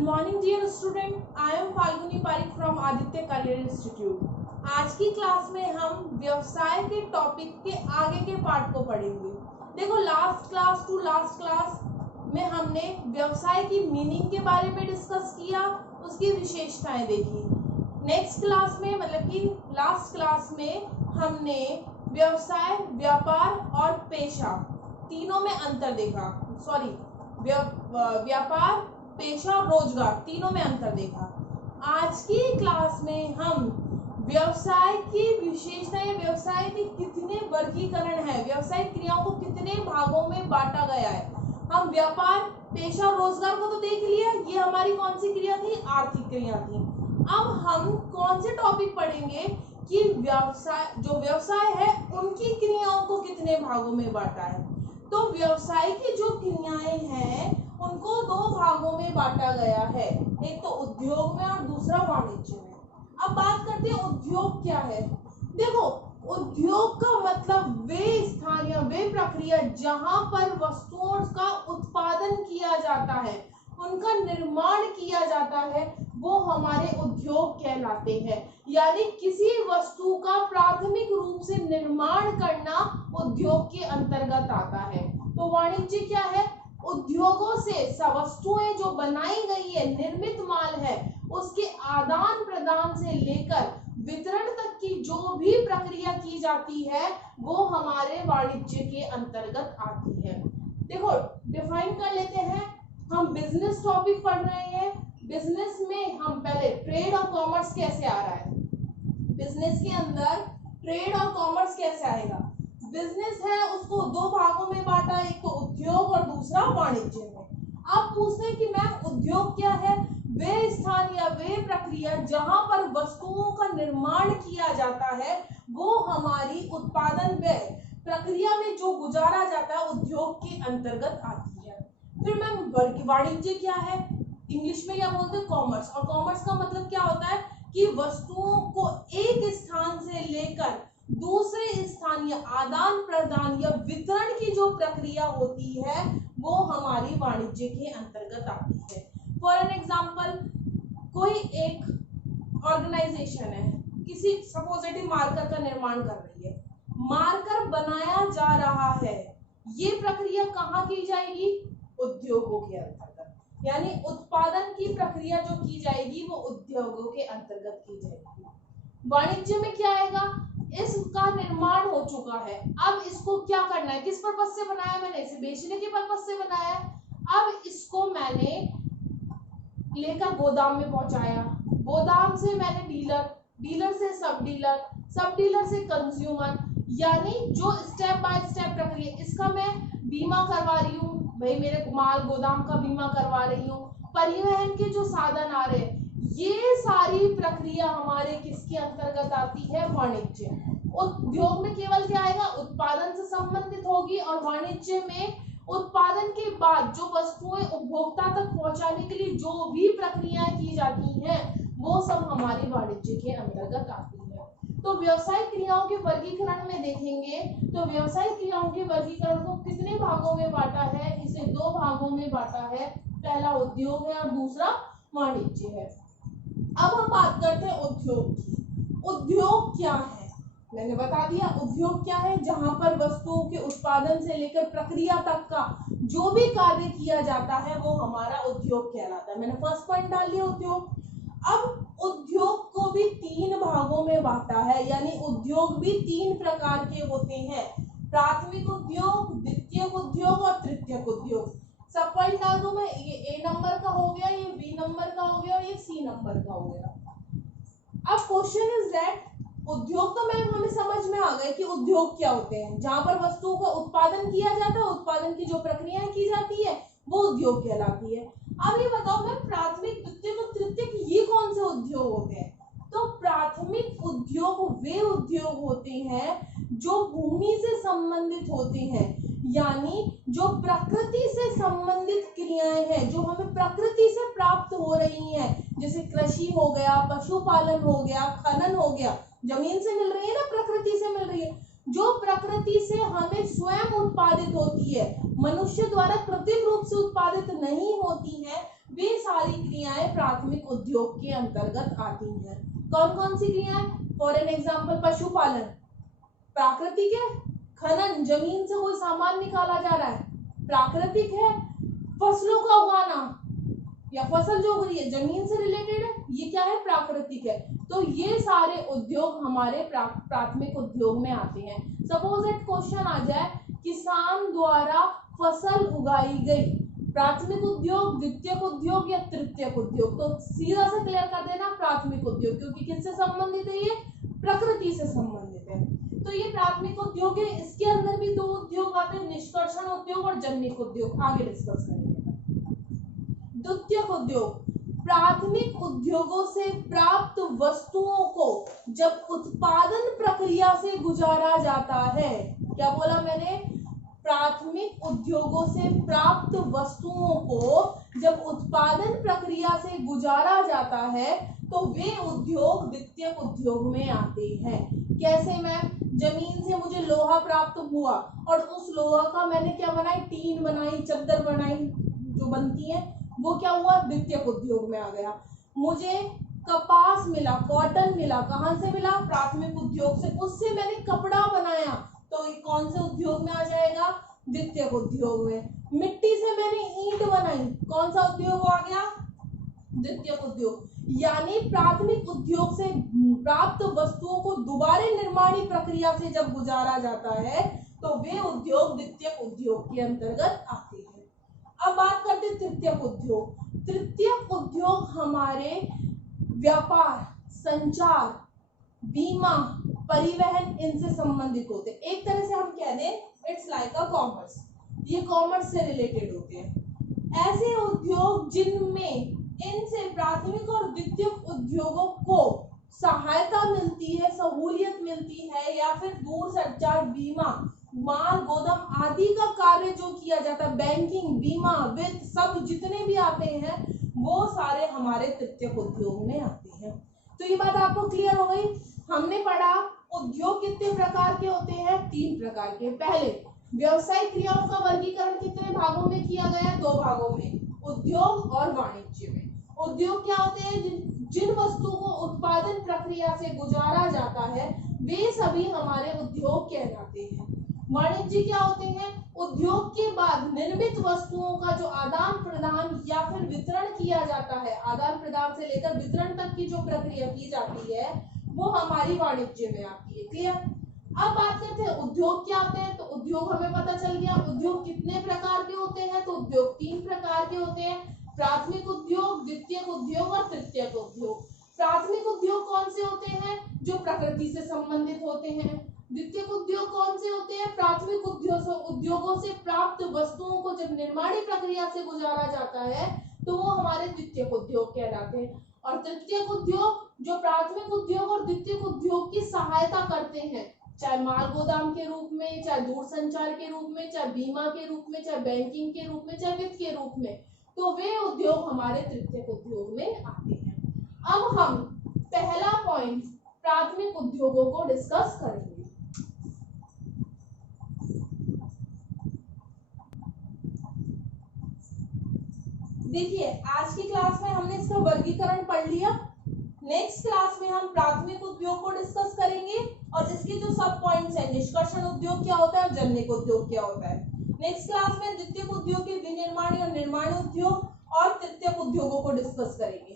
Good morning dear student, I am Falguni Parikh from Aditya Career Institute. आज की class में हम व्यवसाय के टॉपिक के आगे के पार्ट को पढ़ेंगे। देखो लास्ट क्लास में हमने व्यवसाय की मीनिंग के बारे में डिस्कस किया, उसकी विशेषताएं देखी। नेक्स्ट क्लास में मतलब कि लास्ट क्लास में हमने व्यवसाय, व्यापार और पेशा तीनों में अंतर देखा। व्यापार, पेशा और रोजगार तीनों में अंतर देखा। आज की क्लास में हम व्यवसाय की विशेषता या व्यवसाय के कितने वर्गीकरण है, व्यवसायिक क्रियाओं को कितने भागों में बांटा गया है। हम व्यापार, पेशा और रोजगार को तो देख लिया, ये हमारी कौन सी क्रिया थी, आर्थिक क्रिया थी। अब हम कौन से टॉपिक पढ़ेंगे कि व्यवसाय है उनकी क्रियाओं को कितने भागों में बांटा है। तो व्यवसाय की जो क्रियाएं हैं उनको दो भागों में बांटा गया है, एक तो उद्योग में और दूसरा वाणिज्य में। अब बात करते हैं उद्योग क्या है। देखो उद्योग का मतलब वे स्थान या वे प्रक्रिया जहां पर वस्तुओं का उत्पादन किया जाता है, उनका निर्माण किया जाता है, वो हमारे उद्योग कहलाते हैं। यानी किसी वस्तु का प्राथमिक रूप से निर्माण करना उद्योग के अंतर्गत आता है। तो वाणिज्य क्या है, उद्योगों से वस्तुएं जो बनाई गई है, निर्मित माल है, उसके आदान प्रदान से लेकर वितरण तक की जो भी प्रक्रिया की जाती है वो हमारे वाणिज्य के अंतर्गत आती है। देखो डिफाइन कर लेते हैं, हम बिजनेस टॉपिक पढ़ रहे हैं। बिजनेस में हम पहले ट्रेड और कॉमर्स कैसे आ रहा है, बिजनेस के अंदर ट्रेड और कॉमर्स कैसे आएगा। बिजनेस है उसको दो भागों में बांटा, एक तो उद्योग और दूसरा वाणिज्य में। आप पूछते हैं कि मैम उद्योग क्या है, वे स्थान या वे प्रक्रिया जहां पर वस्तुओं का निर्माण किया जाता है वो हमारी उत्पादन व्यय प्रक्रिया में जो गुजारा जाता है उद्योग के अंतर्गत आती है। फिर मैम वाणिज्य क्या है, इंग्लिश में क्या बोलते हैं, कॉमर्स। और कॉमर्स का मतलब क्या होता है कि वस्तुओं को एक स्थान से लेकर दूसरे स्थान या आदान प्रदान या वितरण की जो प्रक्रिया होती है वो हमारी वाणिज्य के अंतर्गत आती है। फॉर एन एग्जाम्पल, कोई एक ऑर्गेनाइजेशन है, किसी सपोजिटिव मार्कर का निर्माण कर रही है, मार्कर बनाया जा रहा है, ये प्रक्रिया कहाँ की जाएगी, उद्योगों के अंतर्गत। यानी उत्पादन की प्रक्रिया जो की जाएगी वो उद्योगों के अंतर्गत की जाएगी। वाणिज्य में क्या आएगा, इसका निर्माण हो चुका है, अब इसको क्या करना है, किस पर्पस से बनाया मैंने, इसे बेचने के पर्पस से बनाया है। अब इसको मैंने लेकर गोदाम में पहुंचाया, गोदाम से मैंने डीलर से सब डीलर से कंज्यूमर, यानी जो स्टेप बाय स्टेप प्रक्रिया, इसका मैं बीमा करवा रही हूँ, भाई मेरे माल गोदाम का बीमा करवा रही हूँ, परिवहन के जो साधन आ रहे हैं, ये सारी प्रक्रिया हमारे किसके अंतर्गत आती है, वाणिज्य। उद्योग में केवल क्या आएगा, उत्पादन से संबंधित होगी, और वाणिज्य में उत्पादन के बाद जो वस्तुएं उपभोक्ता तक पहुंचाने के लिए जो भी प्रक्रियाएं की जाती हैं वो सब हमारी वाणिज्य के अंतर्गत आती है। तो व्यवसायिक क्रियाओं के वर्गीकरण में देखेंगे तो व्यवसायिक क्रियाओं के वर्गीकरण को कितने भागों में बांटा है, इसे दो भागों में बांटा है, पहला उद्योग है और दूसरा वाणिज्य है। अब हम बात करते हैं उद्योग की। उद्योग क्या है, मैंने बता दिया उद्योग क्या है, जहां पर वस्तुओं के उत्पादन से लेकर प्रक्रिया तक का जो भी कार्य किया जाता है वो हमारा उद्योग कहलाता है। मैंने फर्स्ट पॉइंट डाल दिया उद्योग। अब उद्योग को भी तीन भागों में बांटा है, यानी उद्योग भी तीन प्रकार के होते हैं, प्राथमिक उद्योग, द्वितीयक उद्योग और तृतीयक उद्योग। सब पॉइंट डाल दूं मैं, ये ए नंबर का हो गया, ये बी नंबर का हो गया और ये सी नंबर का हो गया। अब क्वेश्चन इज दैट, उद्योग तो मैम हमें समझ में आ गए कि उद्योग क्या होते हैं, जहां पर वस्तुओं का उत्पादन किया जाता है, उत्पादन की जो प्रक्रियाएं की जाती है वो उद्योग कहलाती है। अब ये बताओ मैम प्राथमिक, द्वितीयक और तृतीयक ये कौन से उद्योग होते हैं। तो प्राथमिक उद्योग वे उद्योग होते हैं जो भूमि से संबंधित होते हैं, यानी जो प्रकृति से संबंधित क्रियाएं हैं जो हमें प्रकृति से प्राप्त हो रही हैं, जैसे कृषि हो गया, पशुपालन हो गया, खनन हो गया, जमीन से मिल रही है ना, प्रकृति से मिल रही है, जो प्रकृति से हमें स्वयं उत्पादित होती है, मनुष्य द्वारा कृत्रिम रूप से उत्पादित नहीं होती है, वे सारी क्रियाएं प्राथमिक उद्योग के अंतर्गत आती हैं। कौन कौन सी क्रियाएं? फॉर एन एग्जाम्पल पशुपालन प्राकृतिक है, खनन जमीन से कोई सामान निकाला जा रहा है प्राकृतिक है, फसलों का उगाना या फसल जो उग रही है जमीन से रिलेटेड है, ये क्या है? प्राकृतिक है। तो ये सारे उद्योग हमारे प्राथमिक उद्योग में आते हैं। सपोज इट क्वेश्चन आ जाए किसान द्वारा फसल उगाई गई, प्राथमिक उद्योग, द्वितीयक उद्योग या तृतीयक उद्योग, तो सीधा से क्लियर कर देना प्राथमिक उद्योग, क्योंकि किससे संबंधित है? ये प्रकृति से संबंधित है। तो ये प्राथमिक उद्योग है। इसके अंदर भी दो उद्योग आते हैं, निष्कर्षण उद्योग और जन्यक उद्योग, आगे डिस्कस करेंगे। द्वितीयक उद्योग प्राथमिक उद्योगों से प्राप्त वस्तुओं को जब उत्पादन प्रक्रिया से गुजारा जाता है, क्या बोला मैंने? प्राथमिक उद्योगों से प्राप्त वस्तुओं को जब उत्पादन प्रक्रिया से गुजारा जाता है तो वे उद्योग द्वितीयक उद्योग में आते हैं। कैसे मैम? जमीन से मुझे लोहा प्राप्त हुआ और उस लोहा का मैंने क्या बनाई? टीन बनाई, चद्दर बनाई, जो बनती है वो क्या हुआ? द्वितीयक उद्योग में आ गया। मुझे कपास मिला, कॉटन मिला, कहां से मिला? प्राथमिक उद्योग से। उससे मैंने कपड़ा बनाया, तो ये कौन से उद्योग में आ जाएगा? द्वितीयक उद्योग में। मिट्टी से मैंने ईंट बनाई, कौन सा उद्योग आ गया? द्वितीयक उद्योग। यानी प्राथमिक उद्योग से प्राप्त वस्तुओं को दोबारा निर्माणी प्रक्रिया से जब गुजारा जाता है तो वे उद्योग द्वितीयक उद्योग के अंतर्गत आते हैं। अब बात करते हैं तृतीयक उद्योग। तृतीयक उद्योग हमारे व्यापार, संचार, बीमा, परिवहन इनसे संबंधित होते हैं। एक तरह से हम कह दें इट्स लाइक अ कॉमर्स, ये कॉमर्स से रिलेटेड होते हैं। ऐसे उद्योग जिनमें इनसे प्राथमिक और द्वितीयक उद्योगों को सहायता मिलती है, सहूलियत मिलती है, या फिर दूर संचार, बीमा, माल गोदाम आदि का कार्य जो किया जाता है, बैंकिंग, बीमा, वित्त, सब जितने भी आते हैं वो सारे हमारे तृतीयक उद्योग में आते हैं। तो ये बात आपको क्लियर हो गई। हमने पढ़ा उद्योग कितने प्रकार के होते हैं? 3 प्रकार के। पहले व्यवसायिक क्रियाओं का वर्गीकरण कितने भागों में किया गया? 2 भागों में, उद्योग और वाणिज्य में। उद्योग क्या होते हैं? जिन वस्तुओं को उत्पादन प्रक्रिया से गुजारा जाता है वे सभी हमारे उद्योग कहलाते हैं। वाणिज्य क्या होते हैं? उद्योग के बाद निर्मित वस्तुओं का जो आदान प्रदान या फिर वितरण किया जाता है, आदान प्रदान से लेकर वितरण तक की जो प्रक्रिया की जाती है वो हमारी वाणिज्य में आती है। क्लियर? अब बात करते हैं उद्योग क्या होते हैं। तो उद्योग हमें पता चल गया। उद्योग कितने प्रकार के होते हैं? तो उद्योग 3 प्रकार के होते हैं, प्राथमिक उद्योग, द्वितीयक उद्योग और तृतीयक उद्योग। प्राथमिक उद्योग कौन से होते हैं? जो प्रकृति से संबंधित होते हैं। द्वितीयक उद्योग कौन से होते हैं? प्राथमिक उद्योगों से प्राप्त वस्तुओं को जब निर्माणी प्रक्रिया से गुजारा जाता है तो वो हमारे द्वितीयक उद्योग कहलाते हैं। और तृतीयक उद्योग जो प्राथमिक उद्योग और द्वितीयक उद्योग की सहायता करते हैं, चाहे माल गोदाम के रूप में, चाहे दूर संचार के रूप में, चाहे बीमा के रूप में, चाहे बैंकिंग के रूप में, चाहे वित्त के रूप में, तो वे उद्योग हमारे तृतीयक उद्योग में आते हैं। अब हम पहला पॉइंट प्राथमिक उद्योगों को डिस्कस करेंगे। देखिए आज की क्लास में हमने इसका वर्गीकरण पढ़ लिया। नेक्स्ट क्लास में हम प्राथमिक उद्योग को डिस्कस करेंगे और इसके जो सब पॉइंट्स हैं, निष्कर्षण उद्योग क्या होता है और जन्यक उद्योग क्या होता है। नेक्स्ट क्लास में द्वितीयक उद्योग के विनिर्माणी और निर्माण उद्योग और तृतीयक उद्योगों को डिस्कस करेंगे।